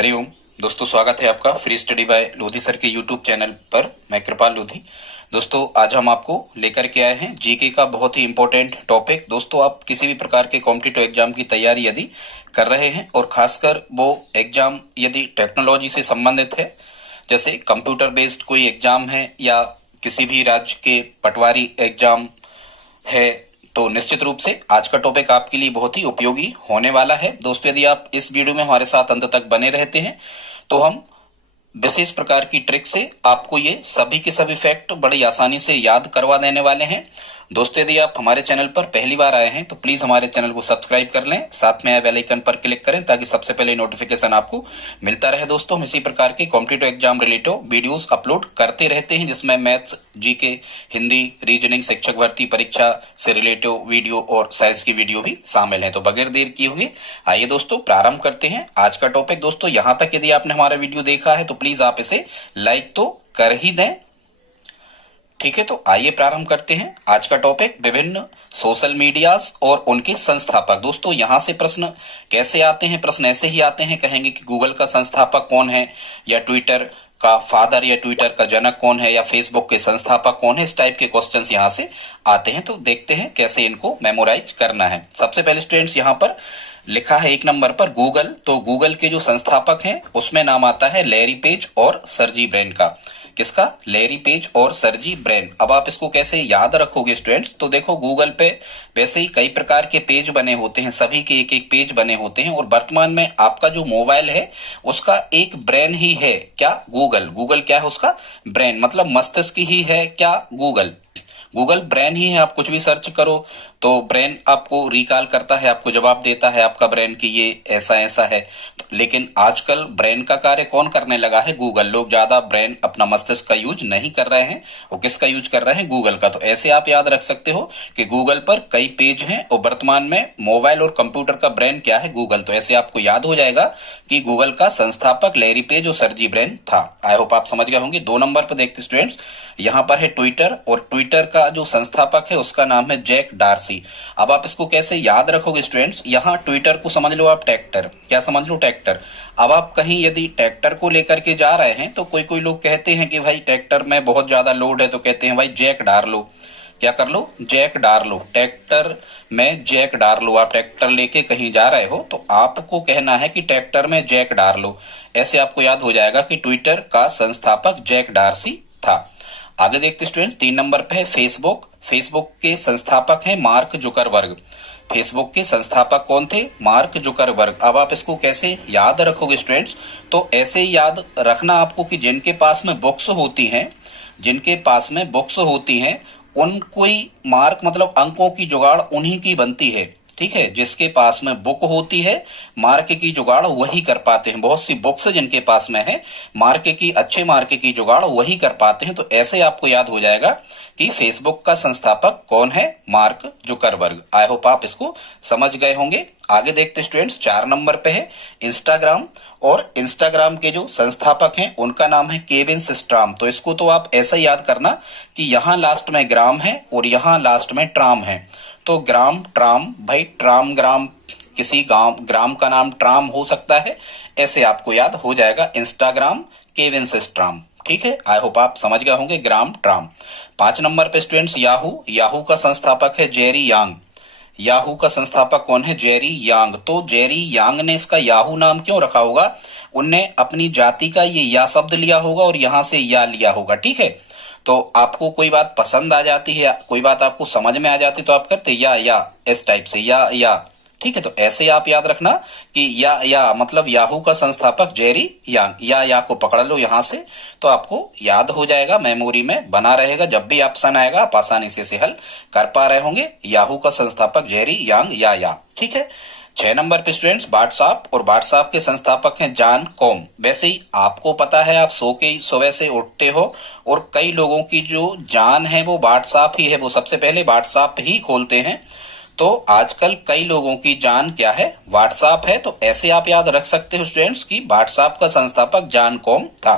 हरिओम दोस्तों, स्वागत है आपका free study bye Lodhi sir के यूट्यूब चैनल पर। मैं कृपाल लोधी। दोस्तों, आज हम आपको लेकर के आए हैं जीके का बहुत ही इंपॉर्टेंट टॉपिक। दोस्तों, आप किसी भी प्रकार के कॉम्पिटिटिव एग्जाम की तैयारी यदि कर रहे हैं और खासकर वो एग्जाम यदि टेक्नोलॉजी से संबंधित है, जैसे कंप्यूटर बेस्ड कोई एग्जाम है या किसी भी राज्य के पटवारी एग्जाम है, तो निश्चित रूप से आज का टॉपिक आपके लिए बहुत ही उपयोगी होने वाला है। दोस्तों, यदि आप इस वीडियो में हमारे साथ अंत तक बने रहते हैं तो हम विशेष प्रकार की ट्रिक से आपको ये सभी के सभी फैक्ट बड़ी आसानी से याद करवा देने वाले हैं। दोस्तों, यदि आप हमारे चैनल पर पहली बार आए हैं तो प्लीज हमारे चैनल को सब्सक्राइब कर लें, साथ में बेल आइकन पर क्लिक करें ताकि सबसे पहले नोटिफिकेशन आपको मिलता रहे। दोस्तों, हम इसी प्रकार के competitive exam related videos upload करते रहते हैं, जिसमें मैथ्स, जीके, हिंदी, रीजनिंग, शिक्षक भर्ती परीक्षा से रिलेटेड वीडियो और साइंस की वीडियो भी शामिल है। तो बगैर देर किए हुए आइए दोस्तों प्रारंभ करते हैं आज का टॉपिक। दोस्तों, यहाँ तक यदि आपने हमारा वीडियो देखा है तो प्लीज आप इसे लाइक तो कर ही दें। ठीक है, तो आइए प्रारंभ करते हैं आज का टॉपिक, विभिन्न सोशल मीडियाज और उनके संस्थापक। दोस्तों, यहां से प्रश्न कैसे आते हैं? प्रश्न ऐसे ही आते हैं, कहेंगे कि गूगल का संस्थापक कौन है, या ट्विटर का फादर या ट्विटर का जनक कौन है, या फेसबुक के संस्थापक कौन है। इस टाइप के क्वेश्चंस यहां से आते हैं। तो देखते हैं कैसे इनको मेमोराइज करना है। सबसे पहले स्टूडेंट्स, यहाँ पर लिखा है 1 नंबर पर गूगल। तो गूगल के जो संस्थापक हैं उसमें नाम आता है लैरी पेज और सर्जी ब्रिन का। किसका? लैरी पेज और सर्जी ब्रिन। अब आप इसको कैसे याद रखोगे स्टूडेंट्स? तो देखो, गूगल पे वैसे ही कई प्रकार के पेज बने होते हैं, सभी के एक एक पेज बने होते हैं, और वर्तमान में आपका जो मोबाइल है उसका एक ब्रेन ही है। क्या? गूगल। गूगल क्या है? उसका ब्रेन, मतलब मस्तिष्क ही है। क्या? गूगल। गूगल ब्रेन ही है। आप कुछ भी सर्च करो तो ब्रेन आपको रिकॉल करता है, आपको जवाब देता है आपका ब्रेन कि ये ऐसा ऐसा है। लेकिन आजकल ब्रेन का कार्य कौन करने लगा है? गूगल। लोग ज्यादा ब्रेन, अपना मस्तिष्क का यूज नहीं कर रहे हैं, वो किसका यूज कर रहे हैं? गूगल का। तो ऐसे आप याद रख सकते हो कि गूगल पर कई पेज हैं और वर्तमान में मोबाइल और कंप्यूटर का ब्रेन क्या है? गूगल। तो ऐसे आपको याद हो जाएगा कि गूगल का संस्थापक लैरी पेज और सर्जी ब्रिन था। आई होप आप समझ गए होंगे। 2 नंबर पर देखते स्टूडेंट्स, यहाँ पर है ट्विटर, और ट्विटर का जो संस्थापक है उसका नाम है जैक डार्सी। अब आप इसको कैसे याद रखोगे स्टूडेंट्स? यहाँ ट्विटर को समझ लो आप ट्रैक्टर। क्या समझ लो? ट्रैक्टर। अब आप कहीं यदि ट्रैक्टर को लेकर के जा रहे हैं तो कोई लोग कहते हैं कि भाई ट्रैक्टर में बहुत ज्यादा लोड है, तो कहते हैं भाई जैक डाल लो। क्या कर लो? जैक डाल लो। ट्रैक्टर में जैक डाल लो। आप ट्रैक्टर लेके कहीं जा रहे हो तो आपको कहना है कि ट्रैक्टर में जैक डाल लो। ऐसे आपको याद हो जाएगा कि ट्विटर का संस्थापक जैक डार्सी था। आगे देखते स्टूडेंट, 3 नंबर पे है फेसबुक। फेसबुक के संस्थापक हैं मार्क जुकरबर्ग। फेसबुक के संस्थापक कौन थे? Mark Zuckerberg. अब आप इसको कैसे याद रखोगे स्टूडेंट्स? तो ऐसे याद रखना आपको कि जिनके पास में बुक्स होती हैं, जिनके पास में बुक्स होती हैं, उनको ही मार्क, मतलब अंकों की जुगाड़ उन्हीं की बनती है। ठीक है, जिसके पास में बुक होती है मार्क की जुगाड़ वही कर पाते हैं। बहुत सी बुक्स जिनके पास में है, मार्क की, अच्छे मार्क की जुगाड़ वही कर पाते हैं। तो ऐसे आपको याद हो जाएगा कि फेसबुक का संस्थापक कौन है? Mark Zuckerberg. आई होप आप इसको समझ गए होंगे। आगे देखते स्टूडेंट्स, 4 नंबर पे है इंस्टाग्राम, और इंस्टाग्राम के जो संस्थापक हैं उनका नाम है केविन सिस्ट्राम। तो इसको तो आप ऐसा याद करना कि यहाँ लास्ट में ग्राम है और यहाँ लास्ट में ट्राम है। तो ग्राम ट्राम, भाई ट्राम ग्राम, किसी गांव ग्राम का नाम ट्राम हो सकता है, ऐसे आपको याद हो जाएगा। Instagram Kevin Systrom. ठीक है, आई होप आप समझ गए होंगे ग्राम ट्राम। 5 नंबर पे स्टूडेंट्स याहू। याहू का संस्थापक है जेरी यांग। याहू का संस्थापक कौन है? जेरी यांग। तो जेरी यांग ने इसका याहू नाम क्यों रखा होगा? उनने अपनी जाति का ये या शब्द लिया होगा और यहां से या लिया होगा। ठीक है, तो आपको कोई बात पसंद आ जाती है, कोई बात आपको समझ में आ जाती तो आप करते या इस टाइप से या। ठीक है, तो ऐसे आप याद रखना कि या मतलब याहू का संस्थापक जेरी यांग। या को पकड़ लो यहां से, तो आपको याद हो जाएगा, मेमोरी में बना रहेगा। जब भी ऑप्शन आएगा आप आसानी से हल कर पा रहे होंगे। याहू का संस्थापक जेरी यांग या। ठीक है, 6 नंबर पे स्टूडेंट्स व्हाट्सएप, और व्हाट्सएप के संस्थापक हैं जॉन कॉम। वैसे ही आपको पता है, आप सो के सुबह से उठते हो और कई लोगों की जो जान है वो व्हाट्सएप ही है, वो सबसे पहले व्हाट्सएप ही खोलते हैं। तो आजकल कई लोगों की जान क्या है? व्हाट्सएप है। तो ऐसे आप याद रख सकते हो स्टूडेंट्स कि व्हाट्सएप का संस्थापक जॉन कॉम था।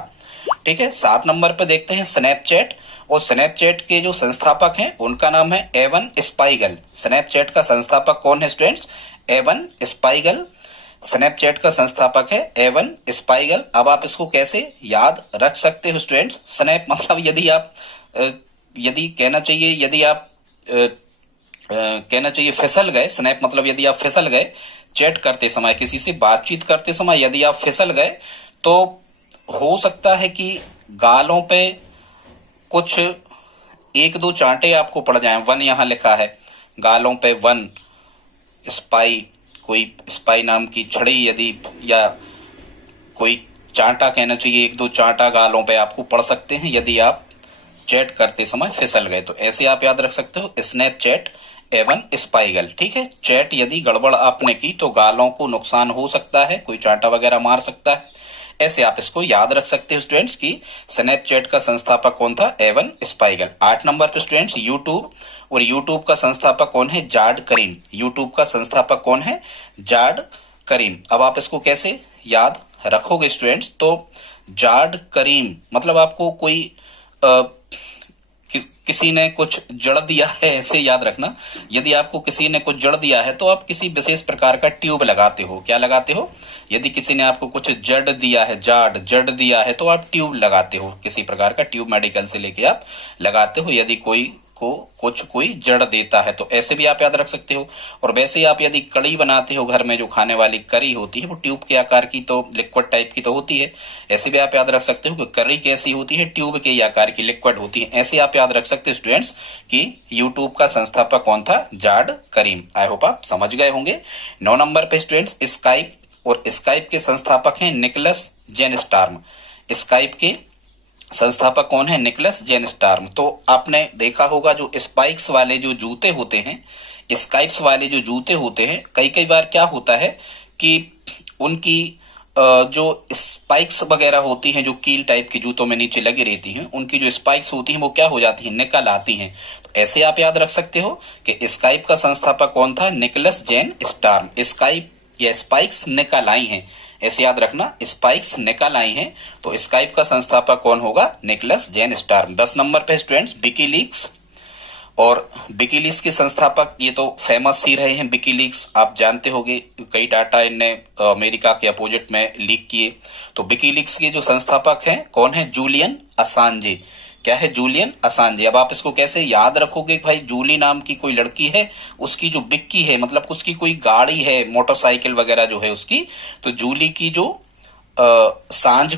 ठीक है, 7 नंबर पे देखते हैं स्नैपचैट, और स्नैपचैट के जो संस्थापक हैं उनका नाम है एवन स्पाइगल। स्नैपचैट का संस्थापक कौन है स्टूडेंट्स? एवन स्पाइगल। स्नैपचैट का संस्थापक है एवन स्पाइगल। अब आप इसको कैसे याद रख सकते हो स्टूडेंट्स? स्नैप मतलब यदि आप यदि कहना चाहिए यदि आप कहना चाहिए फिसल गए। स्नैप मतलब यदि आप फिसल गए, चैट करते समय, किसी से बातचीत करते समय यदि आप फिसल गए तो हो सकता है कि गालों पे कुछ एक दो चांटे आपको पड़ जाएं। वन यहां लिखा है, गालों पे वन, स्पाई, कोई स्पाई नाम की छड़ी यदि, या कोई चांटा कहना चाहिए, एक दो चांटा गालों पे आपको पड़ सकते हैं यदि आप चैट करते समय फिसल गए। तो ऐसे आप याद रख सकते हो, स्नैपचैट एवन स्पाइगल। ठीक है, चैट यदि गड़बड़ आपने की तो गालों को नुकसान हो सकता है, कोई चांटा वगैरह मार सकता है। ऐसे आप इसको याद रख सकते हो स्टूडेंट्स की स्नैपचैट का संस्थापक कौन था? एवन स्पाइगल। 8 नंबर पे स्टूडेंट्स यूट्यूब, और यूट्यूब का संस्थापक कौन है? जाड करीम। यूट्यूब का संस्थापक कौन है? जाड करीम। अब आप इसको कैसे याद रखोगे स्टूडेंट्स? तो जाड करीम मतलब आपको कोई किसी ने कुछ जड़ दिया है, ऐसे याद रखना। यदि आपको किसी ने कुछ जड़ दिया है तो आप किसी विशेष प्रकार का ट्यूब लगाते हो। क्या लगाते हो? यदि किसी ने आपको कुछ जड़ दिया है, जड़ दिया है, तो आप ट्यूब लगाते हो। किसी प्रकार का ट्यूब मेडिकल से लेके आप लगाते हो यदि कोई को कुछ कोई जड़ देता है तो। ऐसे भी आप याद रख सकते हो। और वैसे ही आप यदि कड़ी बनाते हो घर में, जो खाने वाली करी होती है वो ट्यूब के आकार की, तो लिक्विड टाइप की तो होती है। ऐसे भी आप याद रख सकते हो कि करी कैसी होती है? ट्यूब के आकार की, लिक्विड होती है। ऐसे आप याद रख सकते हो स्टूडेंट्स कि यूट्यूब का संस्थापक कौन था? जाड करीम। आई होप आप समझ गए होंगे। 9 नंबर पे स्टूडेंट्स स्काइप, और स्काइप के संस्थापक हैं निकलस जेनस्टॉर्म। स्काइप के संस्थापक कौन है? निकलस जेनस्टॉर्म। तो आपने देखा होगा जो स्पाइक्स वाले जो जूते होते हैं, स्काइप्स वाले जो जूते होते हैं, कई कई बार क्या होता है कि उनकी जो स्पाइक्स वगैरह होती हैं, जो कील टाइप की जूतों में नीचे लगी रहती हैं, उनकी जो स्पाइक्स होती हैं वो क्या हो जाती हैं? निकल आती हैं। तो ऐसे आप याद रख सकते हो कि स्काइप का संस्थापक कौन था? निकलस जेन स्टार्म। स्काइप या स्पाइक्स निकल आई हैं, ऐसे याद रखना, स्पाइक्स निकल आई हैं। तो स्काइप का संस्थापक कौन होगा? निकलस जेन स्टार्म। 10 नंबर पे स्टूडेंट्स विकीलीक्स, और विकीलीक्स के संस्थापक ये तो फेमस ही रहे हैं। विकीलीक्स आप जानते होंगे, कई डाटा इनने अमेरिका के अपोजिट में लीक किए। तो विकीलीक्स के जो संस्थापक हैं कौन है? जूलियन असांजे। क्या है? जूलियन असांजे। अब आप इसको कैसे याद रखोगे? भाई जूली नाम की कोई लड़की है, उसकी जो बिक्की है, मतलब उसकी कोई गाड़ी है, मोटरसाइकिल वगैरह जो है उसकी, तो जूली की जो सांझ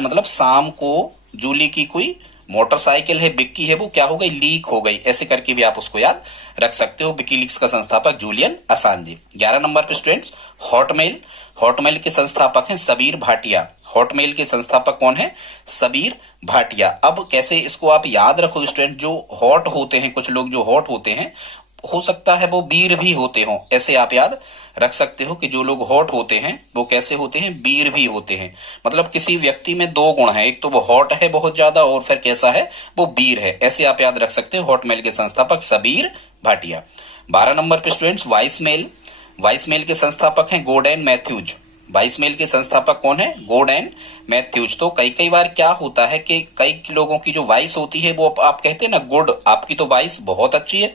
मतलब शाम को जूली की कोई मोटरसाइकिल है, बिक्की है, वो क्या हो गई? लीक हो गई। ऐसे करके भी आप उसको याद रख सकते हो। विकीलीक्स का संस्थापक जूलियन असांजे। 11 नंबर पे स्टूडेंट्स हॉटमेल। हॉटमेल के संस्थापक हैं सबीर भाटिया। हॉटमेल के संस्थापक कौन है? सबीर भाटिया। अब कैसे इसको आप याद रखो स्टूडेंट? जो हॉट होते हैं, कुछ लोग जो हॉट होते हैं, हो सकता है वो वीर भी होते हो। ऐसे आप याद रख सकते हो कि जो लोग हॉट होते हैं वो कैसे होते हैं? वीर भी होते हैं। मतलब किसी व्यक्ति में दो गुण हैं, एक तो वो हॉट है बहुत ज्यादा, और फिर कैसा है? वो वीर है। ऐसे आप याद रख सकते हो। हॉटमेल के संस्थापक सबीर भाटिया। 12 नंबर पे स्टूडेंट्स वाइसमेल। वाइसमेल के संस्थापक हैं गोडेन मैथ्यूज। वाइसमेल के संस्थापक कौन है? गोडेन मैथ्यूज। तो कई कई बार क्या होता है कि कई लोगों की जो वॉइस होती है वो आप कहते हैं ना गुड, आपकी तो वॉइस बहुत अच्छी है।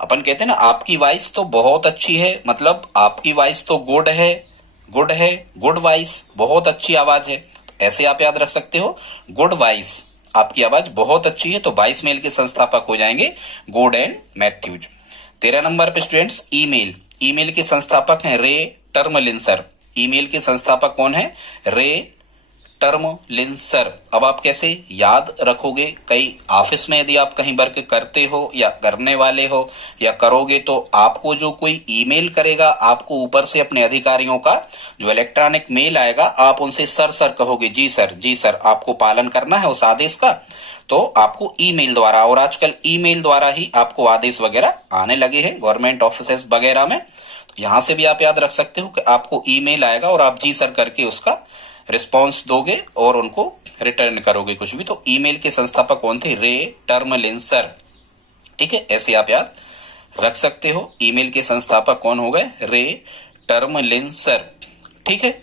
अपन कहते हैं ना आपकी वॉइस तो बहुत अच्छी है, मतलब आपकी वॉइस तो गुड है, गुड वॉइस, बहुत अच्छी आवाज है। तो ऐसे आप याद रख सकते हो, गुड वॉइस, आपकी आवाज बहुत अच्छी है। तो वाइसमेल के संस्थापक हो जाएंगे गोडेन मैथ्यूज। 13 नंबर पे स्टूडेंट्स ईमेल। ईमेल के संस्थापक हैं रे टर्मलिंसर। ईमेल के संस्थापक कौन है? रे टर्मलिंसर। अब आप कैसे याद रखोगे? कई ऑफिस में यदि आप कहीं वर्क करते हो या करने वाले हो या करोगे, तो आपको जो कोई ईमेल करेगा, आपको ऊपर से अपने अधिकारियों का जो इलेक्ट्रॉनिक मेल आएगा, आप उनसे सर कहोगे, जी सर, आपको पालन करना है उस आदेश का। तो आपको ईमेल द्वारा, और आजकल ईमेल द्वारा ही आपको आदेश वगैरह आने लगे हैं गवर्नमेंट ऑफिसेस वगैरह में। तो यहां से भी आप याद रख सकते हो कि आपको ईमेल आएगा और आप जी सर करके उसका रिस्पॉन्स दोगे और उनको रिटर्न करोगे कुछ भी। तो ईमेल के संस्थापक कौन थे? रे टर्मलिंसर। ठीक है, ऐसे आप याद रख सकते हो। ईमेल के संस्थापक कौन हो गए? रे टर्मलिंसर। ठीक है,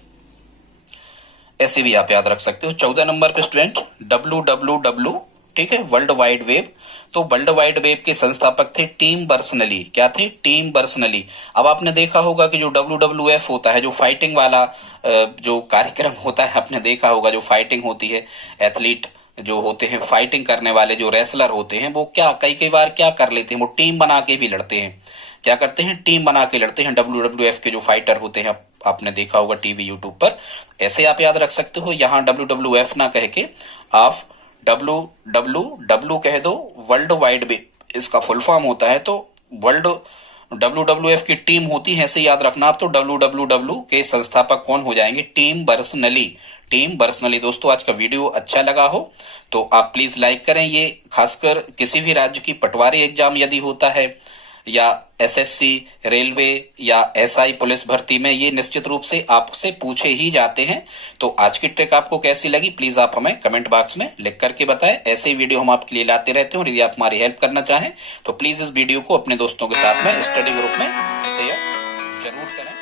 ऐसे भी आप याद रख सकते हो। 14 नंबर पे स्टूडेंट WWW, ठीक है, वर्ल्ड वाइड वेब। तो वर्ल्ड वाइड वेब के संस्थापक थे टिम बर्नर्स-ली। क्या थे? Tim Berners-Lee. अब आपने देखा होगा कि जो WWF होता है, जो फाइटिंग वाला जो कार्यक्रम होता है, आपने देखा होगा जो फाइटिंग होती है, एथलीट जो होते हैं, फाइटिंग करने वाले जो रेसलर होते हैं, वो क्या कई कई बार क्या कर लेते हैं, वो टीम बना के भी लड़ते हैं। क्या करते हैं? टीम बना के लड़ते हैं। WWF के जो फाइटर होते हैं, आपने देखा होगा टीवी यूट्यूब पर। ऐसे आप याद रख सकते हो, यहाँ WWF ना कह के आप WWW कह दो, वर्ल्ड वाइड वेब इसका फुल फॉर्म होता है। तो वर्ल्ड WWF की टीम होती है, ऐसे याद रखना आप। तो WWW के संस्थापक कौन हो जाएंगे? Tim Berners-Lee. Tim Berners-Lee. दोस्तों आज का वीडियो अच्छा लगा हो तो आप प्लीज लाइक करें। ये खासकर किसी भी राज्य की पटवारी एग्जाम यदि होता है, या SSC, रेलवे या SI पुलिस भर्ती में, ये निश्चित रूप से आपसे पूछे ही जाते हैं। तो आज की ट्रिक आपको कैसी लगी प्लीज आप हमें कमेंट बॉक्स में लिख करके बताएं। ऐसे ही वीडियो हम आपके लिए लाते रहते हैं, और यदि आप हमारी हेल्प करना चाहें तो प्लीज इस वीडियो को अपने दोस्तों के साथ में स्टडी ग्रुप में शेयर जरूर करें।